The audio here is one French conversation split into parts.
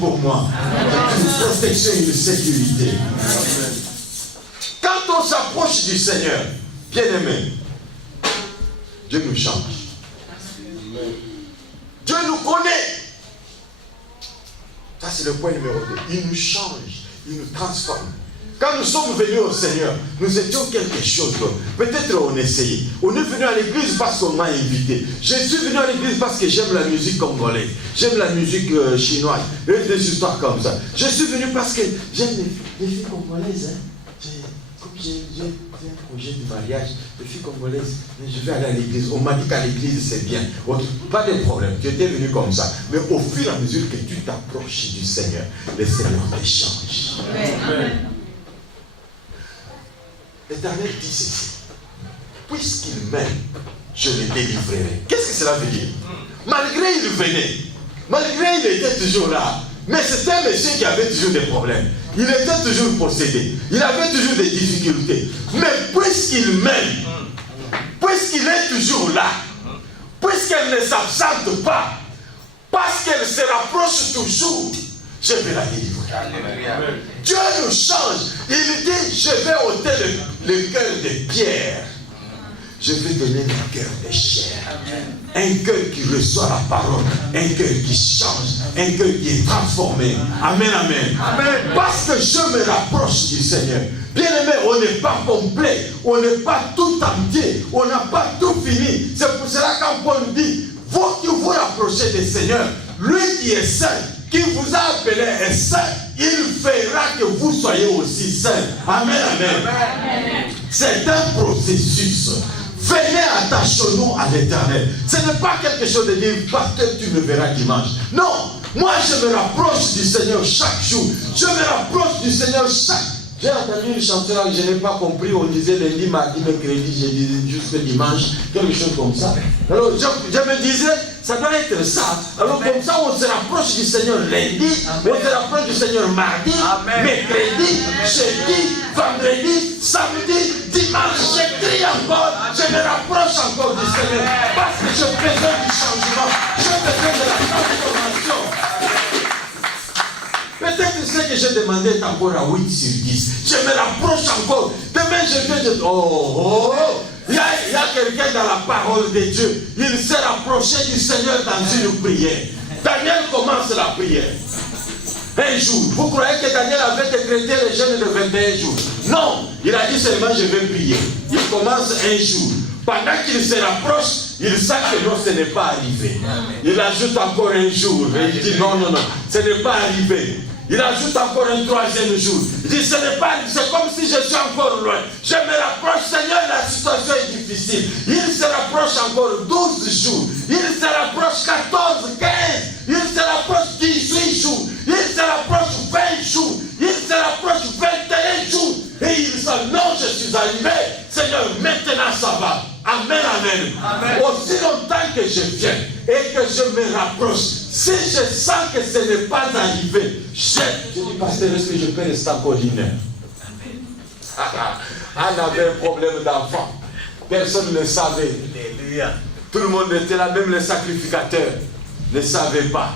pour moi. Une protection et une sécurité. Quand on s'approche du Seigneur, bien-aimé, Dieu nous change. Dieu nous connaît. Ça, c'est le point numéro 2. Il nous change, il nous transforme. Quand nous sommes venus au Seigneur, nous étions quelque chose d'autre. Peut-être on essayait. On est venu à l'église parce qu'on m'a invité. Je suis venu à l'église parce que j'aime la musique congolaise. J'aime la musique chinoise. Des histoires comme ça. Je suis venu parce que j'aime les filles congolaises. Comme j'ai un projet de mariage, les filles congolaises, je vais aller à l'église. On m'a dit qu'à l'église c'est bien. Pas de problème. Tu étais venu comme ça. Mais au fur et à mesure que tu t'approches du Seigneur, le Seigneur te change. Amen. L'Éternel dit ceci. Puisqu'il m'aime, je le délivrerai. Qu'est-ce que cela veut dire? Malgré il venait, malgré il était toujours là, mais c'était un monsieur qui avait toujours des problèmes. Il était toujours possédé. Il avait toujours des difficultés. Mais puisqu'il m'aime, puisqu'il est toujours là, puisqu'elle ne s'absente pas, parce qu'elle se rapproche toujours, je vais la délivrer. Dieu nous change. Il dit, je vais ôter le cœur de pierre. Je vais donner un cœur de chair. Un cœur qui reçoit la parole. Un cœur qui change. Un cœur qui est transformé. Amen, amen. Amen. Parce que je me rapproche du Seigneur. Bien aimé, on n'est pas complet. On n'est pas tout entier. On n'a pas tout fini. C'est pour cela quand Paul dit, vous qui vous rapprochez du Seigneur, lui qui est saint, qui vous a appelé est saint, il fera que vous soyez aussi saints. Amen, amen. Amen. C'est un processus. Venez, attachons-nous à l'Éternel. Ce n'est pas quelque chose de dire, pasteur, tu me verras dimanche. Non, moi je me rapproche du Seigneur chaque jour. Je me rapproche du Seigneur chaque... J'ai entendu une chanson que je n'ai pas compris. On disait lundi, mardi, mercredi, jeudi, jusqu'au dimanche, quelque chose comme ça. Alors je me disais, ça doit être ça. Alors comme ça, on se rapproche du Seigneur lundi, on se rapproche du Seigneur mardi, mercredi, jeudi, vendredi, samedi, dimanche. Je crie encore, je me rapproche encore du Seigneur. Parce que j'ai besoin du changement, j'ai besoin de la transformation. Peut-être ce que j'ai demandé est encore à 8 sur 10. Je me rapproche encore. Demain, je vais dire, il y a quelqu'un dans la parole de Dieu. Il s'est rapproché du Seigneur dans une prière. Daniel commence la prière. Un jour. Vous croyez que Daniel avait décrété le jeûne de 21 jours? Non. Il a dit seulement, je vais prier. Il commence un jour. Pendant qu'il se rapproche, il sait que non, ce n'est pas arrivé. Il ajoute encore un jour. Et il dit non, ce n'est pas arrivé. Il ajoute encore un troisième jour. Il dit, c'est comme si je suis encore loin. Je me rapproche, Seigneur, la situation est difficile. Il se rapproche encore 12 jours. Il se rapproche 14, 15. Il se rapproche 18 jours. Il se rapproche 20 jours. Il se rapproche 21 jours. Et il dit, non, je suis arrivé. Seigneur, maintenant ça va. Amen, amen, amen. Aussi longtemps que je viens et que je me rapproche, si je sens que ce n'est pas arrivé, je dis, pasteur, est-ce que je peux rester encore une heure? Anne avait un problème d'enfant. Personne ne savait. Tout le monde était là, même les sacrificateurs ne savaient pas.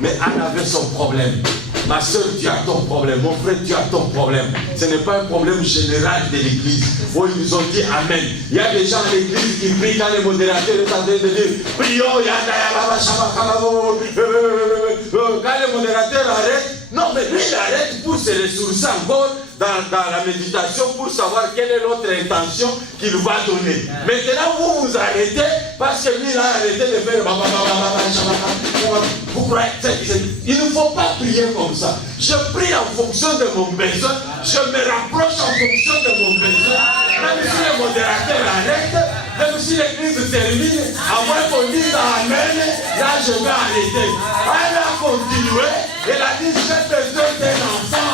Mais Anne avait son problème. Ma soeur, tu as ton problème. Mon frère, tu as ton problème. Ce n'est pas un problème général de l'église. Oh, ils nous ont dit Amen. Il y a des gens à l'église qui prient quand les modérateurs sont en train de dire prions, quand les modérateurs arrêtent. Non, mais lui, il arrête pour se ressourcer encore dans la méditation pour savoir quelle est l'autre intention qu'il va donner. Maintenant, vous vous arrêtez parce que lui, il a arrêté de faire. Vous croyez il ne faut pas prier comme ça. Je prie en fonction de mon besoin. Je me rapproche en fonction de mon besoin. Même si les modérateurs arrêtent, même si l'église termine, à moins qu'on dise Amen, là je vais arrêter. Elle a continué. Elle a dit, j'ai besoin d'un enfant.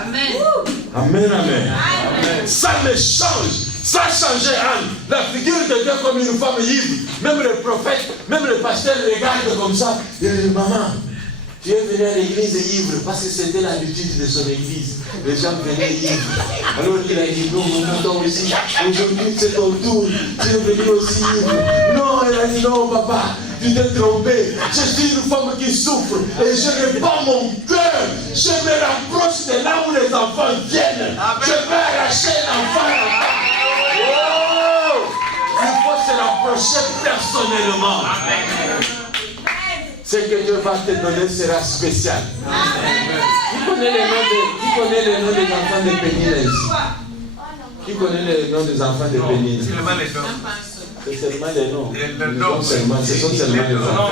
Amen. Amen, amen. Amen. Ça me change. Ça a changé Anne. La figure de Dieu comme une femme ivre. Même le prophète, même le pasteur regarde comme ça. Il dit, maman, tu es venu à l'église ivre parce que c'était l'habitude de son église. Les gens venaient ivres. Alors il a dit, non, toi aussi. Aujourd'hui c'est ton tour. Tu es venu aussi ivre. Non, elle a dit, non, papa. tu t'es trompé. Je suis une femme qui souffre et je répands mon cœur. Je me rapproche de là où les enfants viennent. Je vais arracher l'enfant. Oh! Il faut se rapprocher personnellement. Ce que Dieu va te donner sera spécial. Qui connaît les noms des enfants de Pénile ici? Qui connaît les noms des enfants de Pénile? C'est seulement les noms. Ce sont seulement les enfants.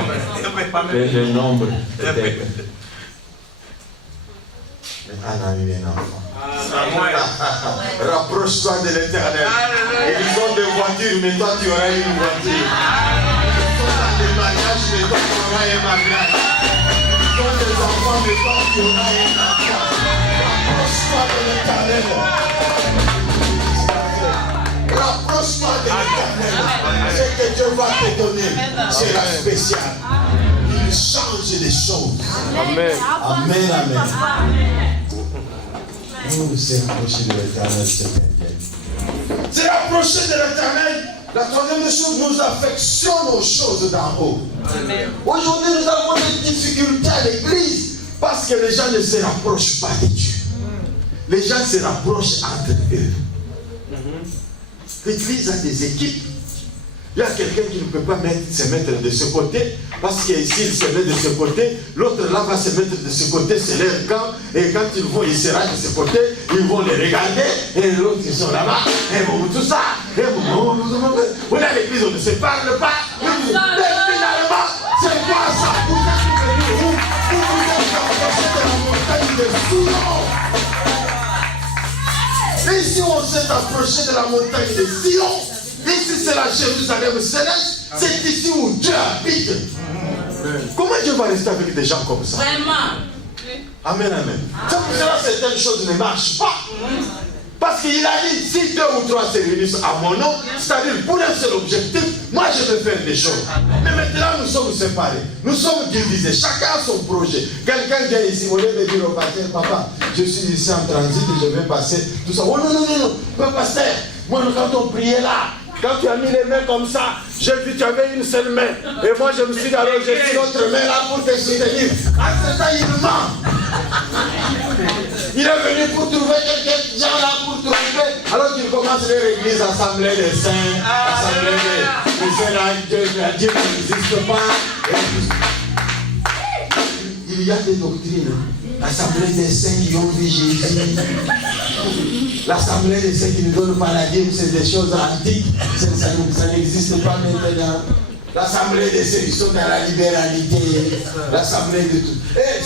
Les nombres. Anna a eu un enfant. Rapproche-toi de l'Éternel. Ils ont des voitures, mais toi tu auras une voiture. Ils sont dans des mariages, mais toi tu auras un mariage. Ils ont des enfants, mais toi tu auras un enfant. Rapproche-toi de l'Éternel. Rapproche-toi de l'Éternel. Ce que Dieu va te donner sera spécial. Il change les choses. Amen. Amen, amen. Nous nous rapprocher de l'Éternel, c'est bien. C'est rapprocher de l'Éternel. La troisième chose, nous affectionnons aux choses d'en haut. Aujourd'hui, nous avons des difficultés à l'église parce que les gens ne se rapprochent pas de Dieu. Les gens se rapprochent entre eux. L'église a des équipes. Il y a quelqu'un qui ne peut pas se mettre de ce côté, parce que s'il se met de ce côté, l'autre là va se mettre de ce côté, c'est leur camp, et quand ils vont, il sera de ce côté, ils vont les regarder, et l'autre ils sont là-bas, et tout ça, et on est à l'église, on ne se parle pas, mais finalement, c'est quoi ça? Vous êtes rapprochés de la montagne de Sion. Et ici on s'est approché de la montagne de Sion. Ici c'est la Jérusalem céleste. C'est ici où Dieu habite. Comment Dieu va rester avec des gens comme ça? Vraiment. Amen, amen. C'est pour cela que certaines choses ne marchent pas. Parce qu'il a dit, si 2 ou 3 se réunissent à mon nom, c'est-à-dire pour un seul objectif, moi je vais faire des choses. Mais maintenant nous sommes séparés, nous sommes divisés, chacun a son projet. Quelqu'un vient ici, au lieu de dire au pasteur, papa, je suis ici en transit et je vais passer tout ça. Oh non, non, non, non, pasteur, moi quand on priait là, quand tu as mis les mains comme ça, j'ai vu que tu avais une seule main. Et moi je me suis dit, alors j'ai mis l'autre main là pour te soutenir. À ce temps, il ment. Il est venu pour trouver quelques gens là pour trouver. Alors qu'il commence leur église, assemblée des saints, assemblée des saints là, Dieu n'existe pas. Il y a des doctrines. L'assemblée des saints qui ont vu Jésus. L'assemblée des saints qui nous donnent maladie, c'est des choses antiques. Ça n'existe pas maintenant. L'assemblée des saints qui sont dans la libéralité. L'assemblée de tout. Et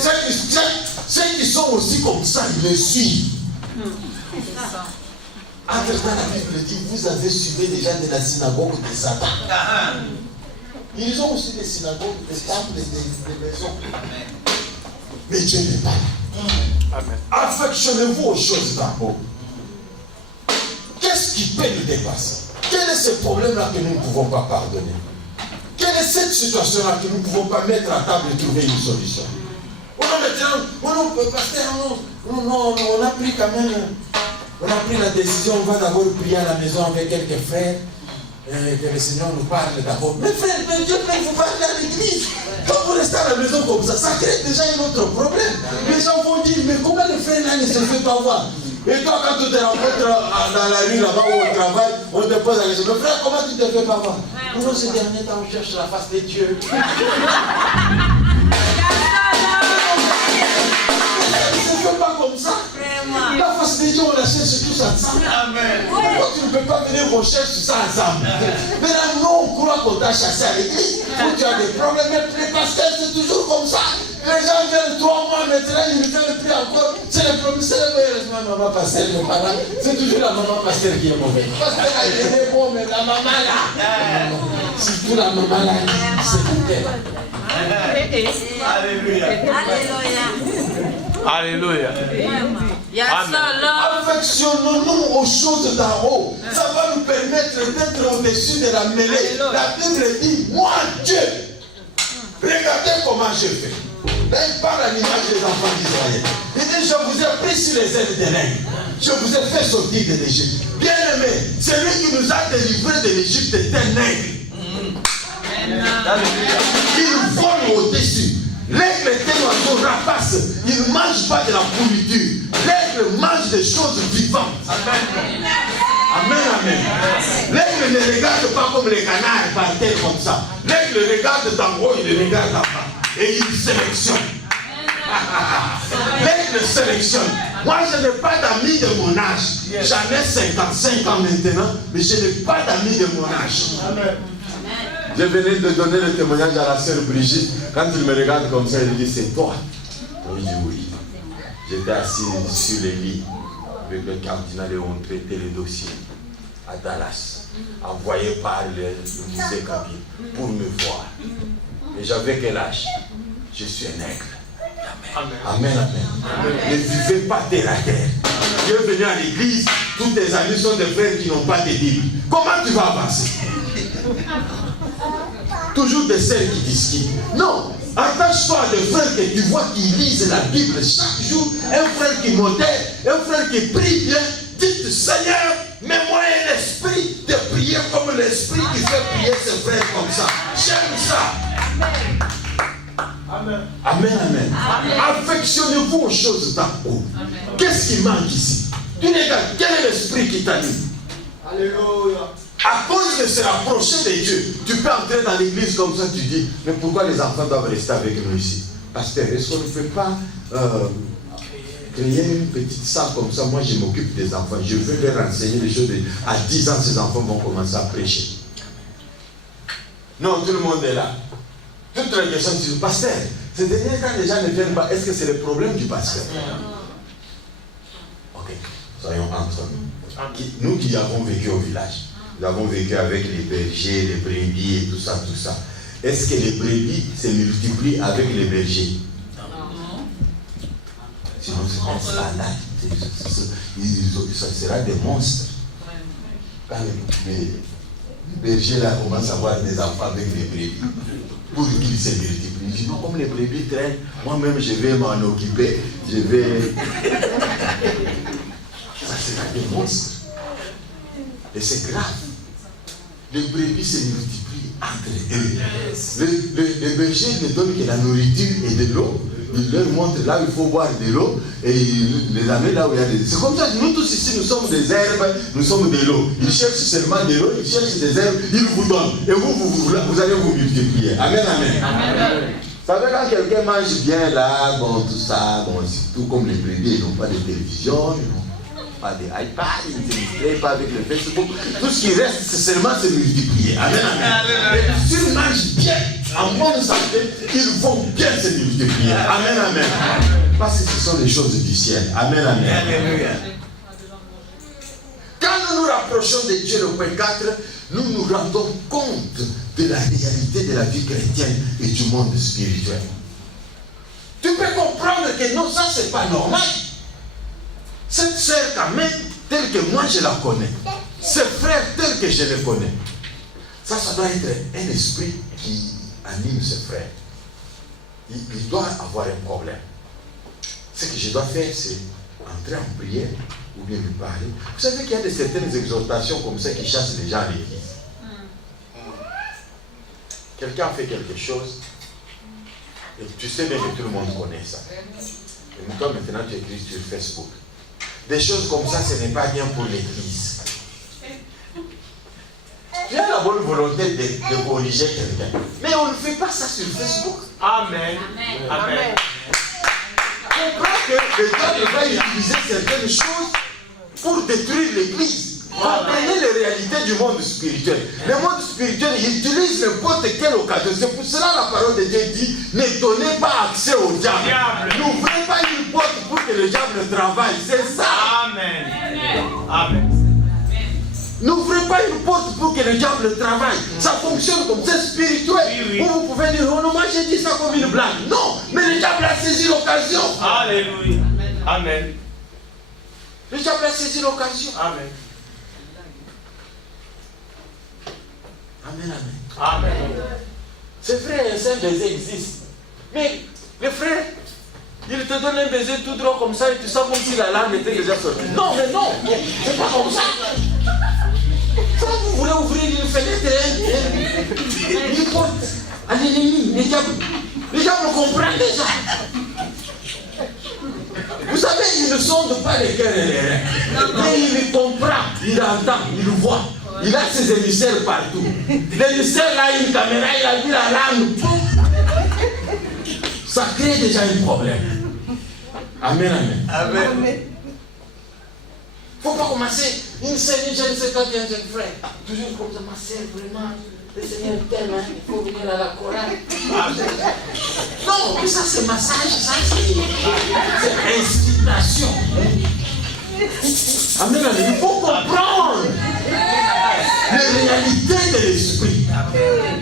ceux qui sont aussi comme ça, ils le suivent. Entre-temps, la Bible dit, vous avez suivi déjà de la synagogue de Satan. Ils ont aussi des synagogues, des temples, des maisons. Mais Dieu n'est pas là. Affectionnez-vous aux choses d'en haut. Qu'est-ce qui peut nous dépasser? Quel est ce problème-là que nous ne pouvons pas pardonner? Quelle est cette situation-là que nous ne pouvons pas mettre à table et trouver une solution? On a pris quand même, on a pris la décision, on va d'abord prier à la maison avec quelques frères, que le Seigneur nous parle d'abord. Mais frère, Dieu peut vous parler à l'église. Quand vous restez à la maison comme ça crée déjà un autre problème. Les gens vont dire, mais comment le frère là ne se fait pas voir? Et toi, quand tu te rencontres dans la rue là-bas ou au travail, on te pose la question, mais frère, comment tu te fais pas voir? Nous, ces derniers temps, on cherche la face de Dieu. Pas comme ça. La face de Dieu, on la cherche tous ensemble. Pourquoi tu ne peux pas venir, on cherche ça ensemble? Maintenant, nous, on croit qu'on t'a chassé à l'église. Où tu as des problèmes, mais les pasteurs, c'est toujours comme ça. Les gens viennent 3 mois, maintenant, ils viennent plus encore. C'est le problème, c'est le meilleur. Maman pasteur, mes parents, c'est toujours la maman pasteur qui est mauvaise. Pasteur, elle est bon, mais la maman là, surtout la maman là, c'est elle. Alléluia. Alléluia. Affectionnons-nous aux choses d'en haut. Ça va nous permettre d'être au-dessus de la mêlée. La Bible dit, moi Dieu, regardez comment je fais. Là, il parle à l'image des enfants d'Israël. Il dit, je vous ai pris sur les ailes des règles. Je vous ai fait sortir de l'Égypte. Bien aimé, c'est lui qui nous a délivrés de l'Égypte est un nègre. Il vole au-dessus. L'aigle est un oiseau rapace. Il ne mange pas de la pourriture. L'aigle mange des choses vivantes. Amen. Amen, amen. L'aigle ne regarde pas comme les canards par terre comme ça. L'aigle regarde d'en haut, il regarde en bas. Et il sélectionne. L'aigle sélectionne. Moi, je n'ai pas d'amis de mon âge. J'en ai 55 ans maintenant, mais je n'ai pas d'amis de mon âge. Amen. Je venais de donner le témoignage à la sœur Brigitte. Quand il me regarde comme ça, il dit, c'est toi. Je dis oui. J'étais assis sur les lits avec le cardinal et on traitait les dossiers à Dallas, envoyé par le musée Kabyle pour me voir. Et j'avais quel âge? Je suis un aigle. Amen. Amen, amen. Ne vivez pas terre à terre. Tu es venu à l'église, tous tes amis sont des frères qui n'ont pas de Bible. Comment tu vas avancer? Toujours des sœurs qui discutent. Non, attache-toi à des frères que tu vois qui lisent la Bible chaque jour. Un frère qui modère, un frère qui prie bien. Dites, Seigneur, mets-moi un esprit de prier comme l'esprit qui fait prier ses frères comme ça. J'aime ça. Amen. Amen, amen. Affectionnez-vous aux choses d'en haut. Qu'est-ce qui manque ici? Tu regardes, quel est l'esprit qui t'anime? Alléluia. À cause de se rapprocher de Dieu, tu peux entrer dans l'église comme ça, tu dis, mais pourquoi les enfants doivent rester avec nous ici? Pasteur, est-ce qu'on ne fait pas créer une petite salle comme ça? Moi, je m'occupe des enfants, je veux leur enseigner les choses. À 10 ans, ces enfants vont commencer à prêcher. Non, tout le monde est là. Toutes les questions, tu dis, pasteur, ces derniers temps, les gens ne viennent pas. Est-ce que c'est le problème du pasteur? Ok, soyons entre nous. Nous qui avons vécu au village, nous avons vécu avec les bergers, les brebis et tout ça, tout ça. Est-ce que les brebis se multiplient avec les bergers? Non. Sinon, c'est un scandale. Ça sera des monstres. Quand les bergers là commencent à avoir des enfants avec les brebis, pour qu'ils se multiplient. Je dis, comme les brebis traînent, moi-même je vais m'en occuper. Je vais. Ça sera des monstres. Et c'est grave. Les brebis se multiplient entre eux. Les bergers ne donnent que la nourriture et de l'eau. Ils leur montrent là où il faut boire de l'eau et ils les amènent là où il y a des... C'est comme ça que nous tous ici, nous sommes des herbes, nous sommes de l'eau. Ils cherchent seulement de l'eau, ils cherchent des herbes, ils vous donnent. Et vous allez vous multiplier. Amen, amen. Amen. Vous savez, quand quelqu'un mange bien là, bon, tout ça, bon, surtout comme les brebis, ils n'ont pas de télévision, ils n'ont pas d'iPad, ils ne se distraient pas avec le Facebook. Tout ce qui reste, c'est seulement se multiplier. Amen, amen. Et s'ils mangent bien, en bonne santé, ils vont bien se multiplier. Amen, amen. Parce que ce sont des choses du ciel. Amen, amen. Quand nous nous rapprochons de Dieu, le point 4, nous nous rendons compte de la réalité de la vie chrétienne et du monde spirituel. Tu peux comprendre que non, ça c'est pas normal. Cette sœur quand même, telle que moi je la connais, ce frère tel que je le connais, ça doit être un esprit qui anime ce frère. Il doit avoir un problème. Ce que je dois faire, c'est entrer en prière ou bien lui parler. Vous savez qu'il y a certaines exhortations comme ça qui chassent les gens à l'église. Quelqu'un fait quelque chose et tu sais bien que tout le monde connaît ça. Et toi maintenant tu écris sur Facebook. Des choses comme ça, ce n'est pas bien pour l'église. Tu as la bonne volonté de corriger quelqu'un. Mais on ne fait pas ça sur Facebook. Amen. Amen. Comprends que le diable va utiliser certaines choses pour détruire l'église. Comprenez les réalités du monde spirituel. Le monde spirituel, il utilise n'importe quelle occasion. C'est pour cela la parole de Dieu dit, ne donnez pas accès au diable. N'ouvrez pas une porte pour que le diable travaille. C'est ça. Amen. Amen. N'ouvrez pas une porte pour que le diable travaille. Ça fonctionne comme ça, spirituel. Oui. Vous pouvez dire, oh non, moi j'ai dit ça comme une blague. Non, mais le diable a saisi l'occasion. Alléluia. Amen. Le diable a saisi l'occasion. Amen. Amen, amen. Amen. C'est vrai, un seul baiser existe. Mais le frère, il te donne un baiser tout droit comme ça et tu sens comme si la larme était déjà sortie. Non, mais non, c'est pas comme ça. Ça, vous vous voulez ouvrir une fenêtre, une porte à l'ennemi, les gens me comprennent déjà. Vous savez, ils ne sondent pas les cœurs et les reins. Mais il comprend, il entend, il voit. Il a ses émissaires partout. L'émissaire là, une caméra, il a vu la langue. Ça crée déjà un problème. Amen, amen. Amen. Il ne faut pas commencer une scène, je ne sais pas bien, jeune frère. Toujours comme ça, ma sœur, vraiment, le Seigneur t'aime, hein, il faut venir à la chorale. Non, mais ça c'est massage, ça c'est incitation. Amen, amen. Il faut comprendre les réalités de l'esprit.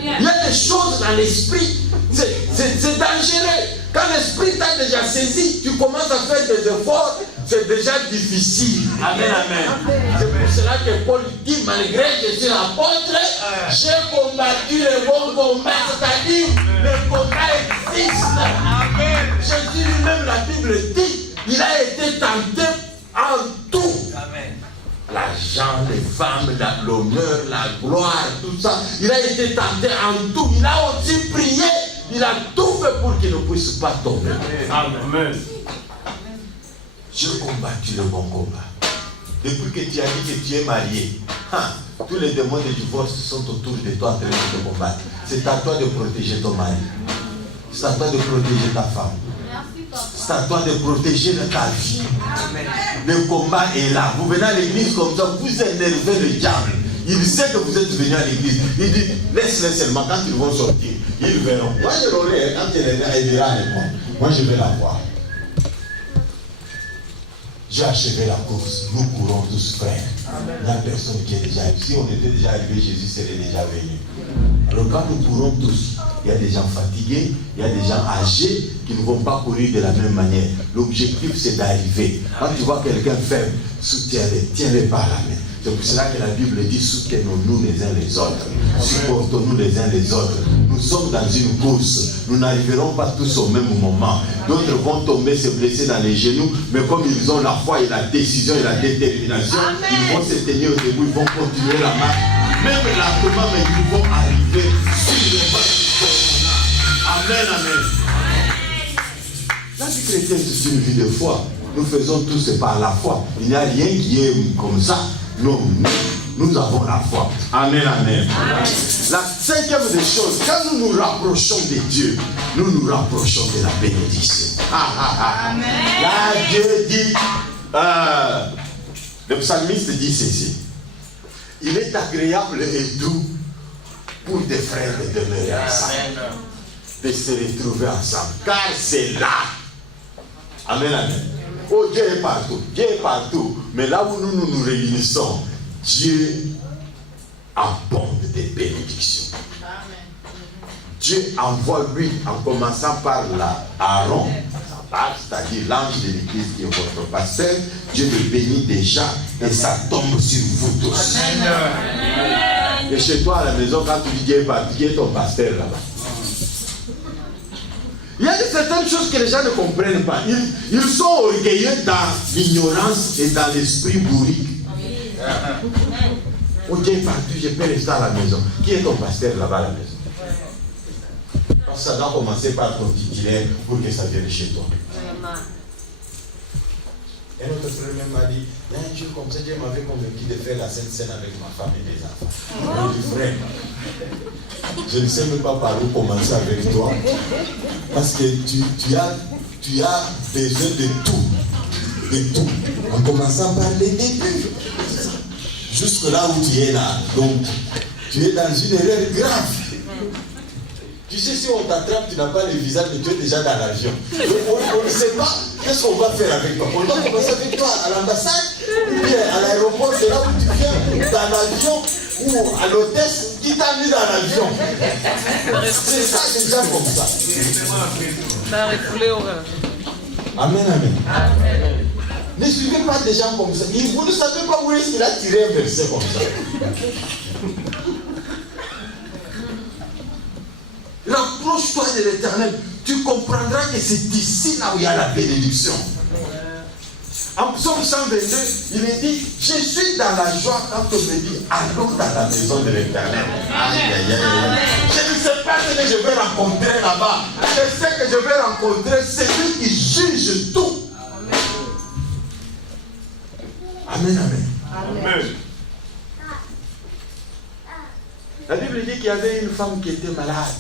Il y a des choses dans l'esprit, c'est dangereux. Quand l'esprit t'a déjà saisi, tu commences à faire des efforts, c'est déjà difficile. Amen, amen. C'est pour cela que Paul dit, malgré que je suis apôtre, j'ai combattu le bon combat, c'est-à-dire le combat existe. Amen. Jésus lui-même, la Bible dit, il a été tenté en tout. Amen. L'argent, les femmes, l'honneur, la gloire, tout ça. Il a été tenté en tout. Il a aussi prié. Il a tout fait pour qu'il ne puisse pas tomber. Amen. J'ai combattu le bon combat. Depuis que tu as dit que tu es marié, tous les démons de divorce sont autour de toi en train de te combattre. C'est à toi de protéger ton mari. C'est à toi de protéger ta femme. C'est à toi de protéger ta vie. Le combat est là. Vous venez à l'église comme ça, vous énervez le diable. Il sait que vous êtes venu à l'église. Il dit, laisse-les seulement, quand ils vont sortir, ils verront. Moi je l'aurai, quand elle est là, elle ira avec moi. Moi je vais la voir. J'ai achevé la course. Nous courons tous, frères. La personne qui est déjà arrivée. Si on était déjà arrivé, Jésus serait déjà venu. Alors quand nous courons tous, il y a des gens fatigués, il y a des gens âgés qui ne vont pas courir de la même manière. L'objectif c'est d'arriver. Quand tu vois quelqu'un faible, soutiens-le, tiens-le par la main. C'est pour cela que la Bible dit, soutenons-nous les uns les autres. Supportons-nous les uns les autres. Nous sommes dans une course. Nous n'arriverons pas tous au même moment. D'autres vont tomber, se blesser dans les genoux, mais comme ils ont la foi et la décision et la détermination, ils vont se tenir au debout, ils vont continuer la marche. Même lentement, mais ils vont arriver sur le pas. Amen, amen. La vie chrétienne, c'est une vie de foi. Nous faisons tous par la foi. Il n'y a rien qui est comme ça. Non, nous avons la foi. Amen, amen. La cinquième des choses, quand nous nous rapprochons de Dieu, nous nous rapprochons de la bénédiction. Amen. Là, Dieu dit, le psalmiste dit ceci. Il est agréable et doux pour des frères de demeurer ensemble, de se retrouver ensemble, car c'est là. Amen, amen. Oh, Dieu est partout. Dieu est partout. Mais là où nous nous réunissons, Dieu abonde des bénédictions. Dieu envoie lui, en commençant par Aaron, c'est-à-dire l'ange de l'église qui est votre pasteur. Dieu le bénit déjà et ça tombe sur vous tous. Amen. Et chez toi à la maison, quand tu dis Dieu est partout, qui est ton pasteur là-bas? Il y a certaines choses que les gens ne comprennent pas. Ils sont orgueilleux dans l'ignorance et dans l'esprit bourrique. Oh, Dieu est partout, je peux rester à la maison. Qui est ton pasteur là-bas à la maison? Parce que ça doit commencer par ton titulaire pour que ça vienne chez toi. Et notre frère même m'a dit, il y a un jour comme ça, Dieu m'avait convaincu de faire la Sainte Seine avec ma femme et mes enfants. Je dis, frère, je ne sais même pas par où commencer avec toi. Parce que tu as besoin de tout. De tout. En commençant par les débuts. Jusque là où tu es là. Donc, tu es dans une erreur grave. Tu sais, si on t'attrape, tu n'as pas le visa, mais tu es déjà dans l'avion. On ne sait pas qu'est-ce qu'on va faire avec toi. On doit commencer avec toi à l'ambassade, ou bien à l'aéroport, c'est là où tu viens, dans l'avion, ou à l'hôtesse qui t'a mis dans l'avion. C'est ça déjà comme ça. Amen, amen. Amen. Ne suivez pas des gens comme ça. Vous ne savez pas où est-ce qu'il a tiré un verset comme ça. Rapproche-toi de l'Éternel. Tu comprendras que c'est ici là où il y a la bénédiction. En psaume 122, il est dit, je suis dans la joie quand on me dit, allons dans la maison de l'Éternel. Aïe, aïe, aïe, aïe. Je ne sais pas ce que je vais rencontrer là-bas. Je sais que je vais rencontrer celui qui juge tout. Amen, amen. Amen. La Bible dit qu'il y avait une femme qui était malade,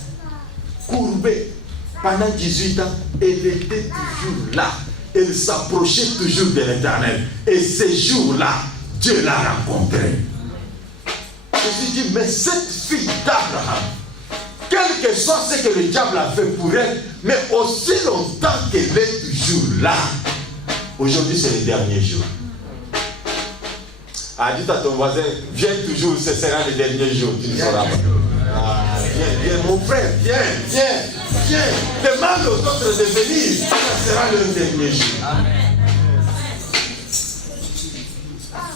courbée, pendant 18 ans. Elle était toujours là. Elle s'approchait toujours de l'Éternel. Et ces jours-là, Dieu l'a rencontrée. Je me suis dit, mais cette fille d'Abraham, quel que soit ce que le diable a fait pour elle, mais aussi longtemps qu'elle est toujours là. Aujourd'hui, c'est le dernier jour. Ah, dis à ton voisin, viens toujours, ce sera le dernier jour, tu ne sauras pas. Ah, viens, mon frère, viens. Demande aux autres de venir, ce sera le dernier jour.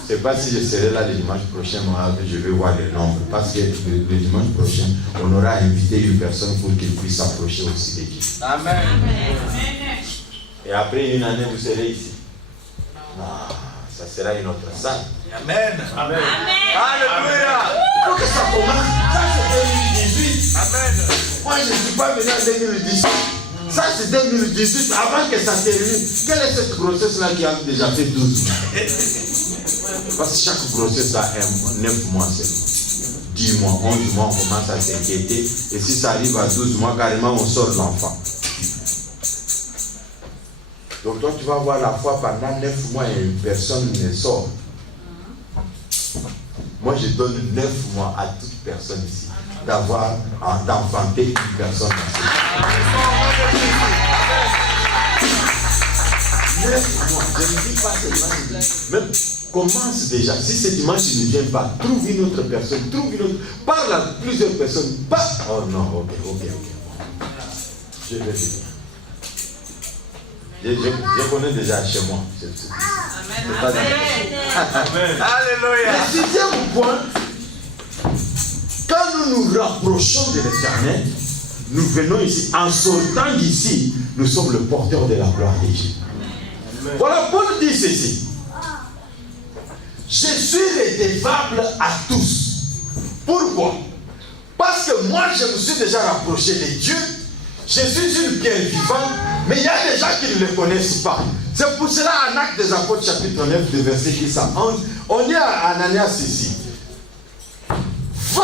Je ne sais pas si je serai là le dimanche prochain, moi, je vais voir le nombre. Parce que le dimanche prochain, on aura invité une personne pour qu'il puisse s'approcher aussi de Dieu. Amen. Et après une année, vous serez ici. Ah, ça sera une autre salle. Amen. Amen. Alléluia. Il faut que ça commence. Ça, c'est 2018. Amen. Moi, je ne suis pas venu en 2018. Ça, c'est 2018. Avant que ça termine, quelle est cette grossesse-là qui a déjà fait 12 mois? Parce que chaque grossesse a 9 mois seulement. 10 mois, 11 mois, on commence à s'inquiéter. Et si ça arrive à 12 mois, carrément, on sort l'enfant. Donc toi, tu vas voir la foi pendant 9 mois et personne ne sort. Moi, je donne 9 mois à toute personne ici d'enfanter une personne. 9 mois, je ne dis pas seulement. Même commence déjà. Si ce dimanche il ne vient pas, trouve une autre personne, parle à plusieurs personnes. Oh non, ok. Je vais venir. Je connais déjà chez moi. Alléluia. Le sixième point, quand nous nous rapprochons de l'Éternel, nous venons ici, en sortant d'ici, nous sommes le porteur de la gloire de Dieu. Voilà, Paul dit ceci. Je suis redevable à tous. Pourquoi? Parce que moi, je me suis déjà rapproché de Dieu. Je suis une pierre vivante, mais il y a des gens qui ne le connaissent pas. C'est pour cela, en Actes des Apôtres, chapitre 9, de verset 10 à 11, on dit à Ananias ici. Va!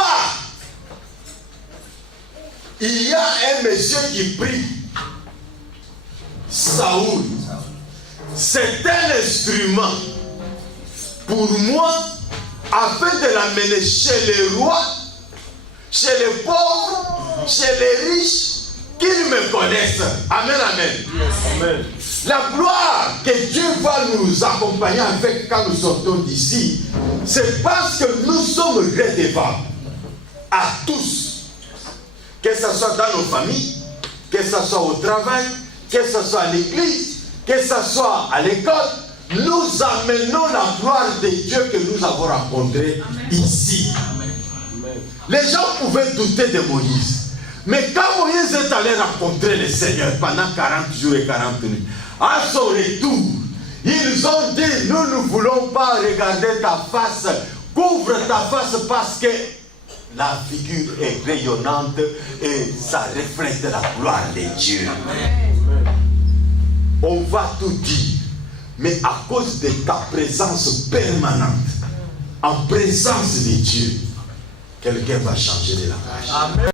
Il y a un monsieur qui prie. Saoul. C'est un instrument pour moi afin de l'amener chez les rois, chez les pauvres, chez les riches, qu'ils me connaissent. Amen, amen. Amen. La gloire que Dieu va nous accompagner avec quand nous sortons d'ici, c'est parce que nous sommes redevables à tous. Que ce soit dans nos familles, que ce soit au travail, que ce soit à l'église, que ce soit à l'école, nous amenons la gloire de Dieu que nous avons rencontré ici. Amen. Les gens pouvaient douter de Moïse. Mais quand Moïse est allé rencontrer le Seigneur pendant 40 jours et 40 nuits, à son retour, ils ont dit, nous ne voulons pas regarder ta face, couvre ta face parce que la figure est rayonnante et ça reflète la gloire de Dieu. On va tout dire, mais à cause de ta présence permanente, en présence de Dieu, quelqu'un va changer de langage.